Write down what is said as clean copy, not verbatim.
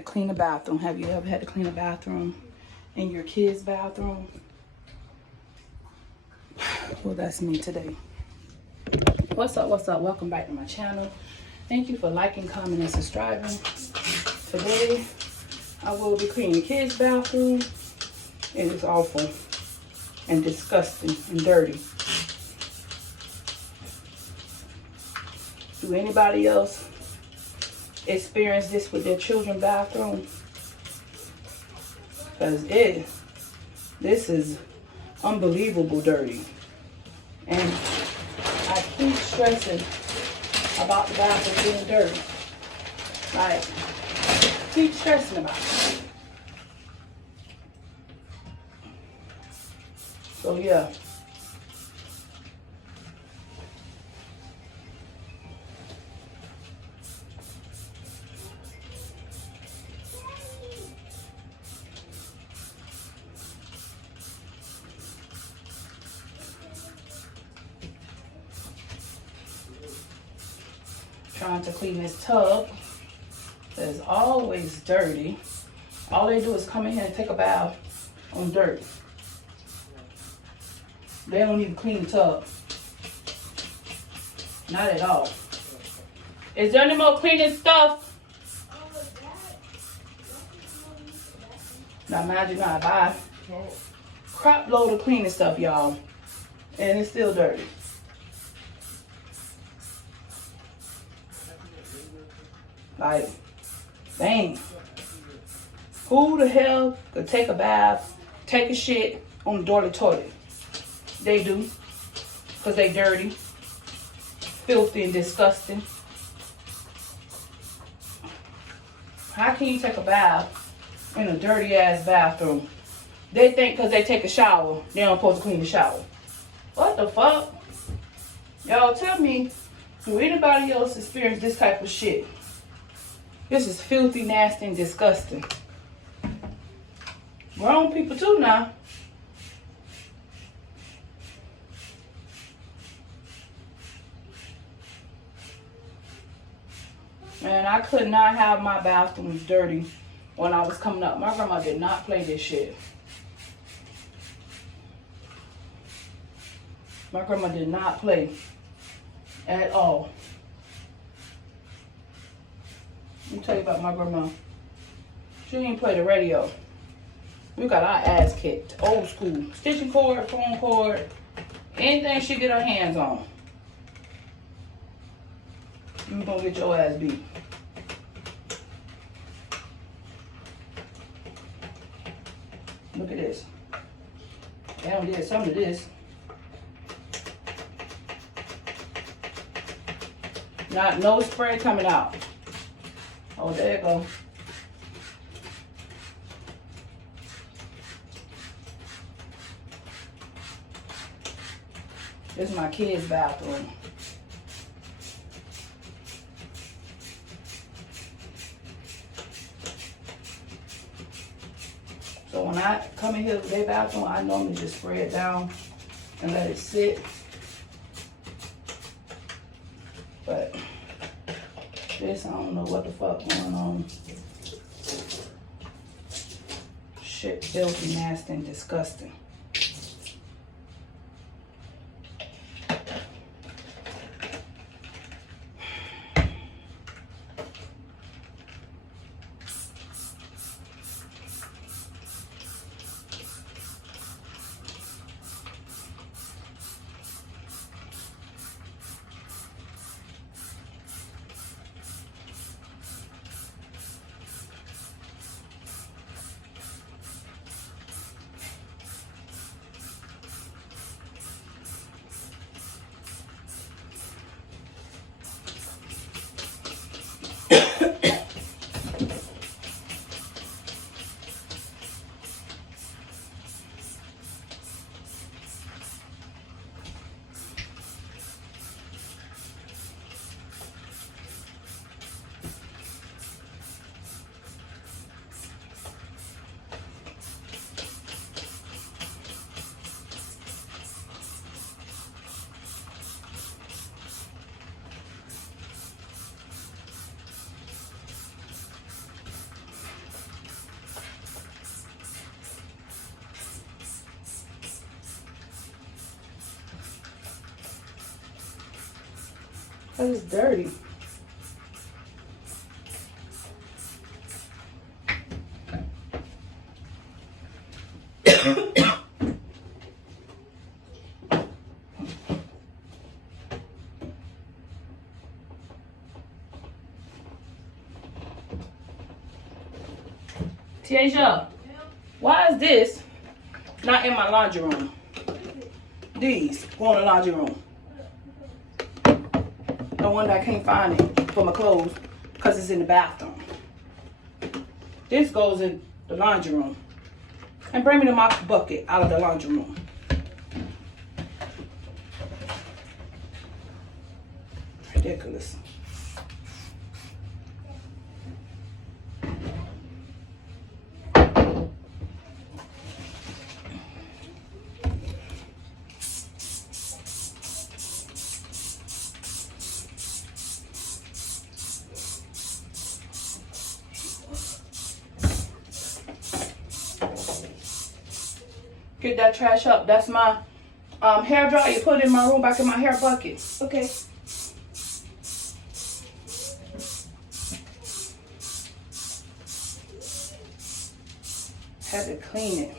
to clean the bathroom. Have you ever had to clean a bathroom in your kid's bathroom? Well, that's me today. What's up? Welcome back to my channel. Thank you for liking, commenting, and subscribing. Today, I will be cleaning the kids' bathroom. It is awful and disgusting and dirty. Do anybody else experience this with their children's bathroom? Because this is unbelievable dirty. And I keep stressing about the bathroom being dirty. Like, keep stressing about it. So yeah. Trying to clean this tub. It's always dirty. All they do is come in here and take a bath on dirt. They don't even clean the tub. Not at all. Is there any more cleaning stuff? Now mind you, now I buy crap load of cleaning stuff, y'all, and it's still dirty. Like, dang. Who the hell could take a bath, take a shit on the dirty toilet? They do. Because they dirty, filthy, and disgusting. How can you take a bath in a dirty ass bathroom? They think because they take a shower, they don't supposed to clean the shower. What the fuck? Y'all tell me, do anybody else experience this type of shit? This is filthy, nasty, and disgusting. Grown people too now. Man, I could not have my bathroom dirty when I was coming up. My grandma did not play this shit. My grandma did not play at all. Let me tell you about my grandma. She didn't play the radio. We got our ass kicked. Old school. Stitching cord, phone cord, anything she get her hands on. You gonna get your ass beat. Look at this. They done did some of this. No spray coming out. Oh, there you go. This is my kids' bathroom. So when I come in here with their bathroom, I normally just spray it down and let it sit. But this, I don't know what the fuck going on. Shit, filthy, nasty, and disgusting. Cause it's dirty. Tiaja, why is this not in my laundry room? These go in the laundry room. No wonder I can't find it for my clothes because it's in the bathroom. This goes in the laundry room. And bring me the mop bucket out of the laundry room. Ridiculous. Get that trash up. That's my hair dryer. You put it in my room, back in my hair bucket. Okay. Had to clean it.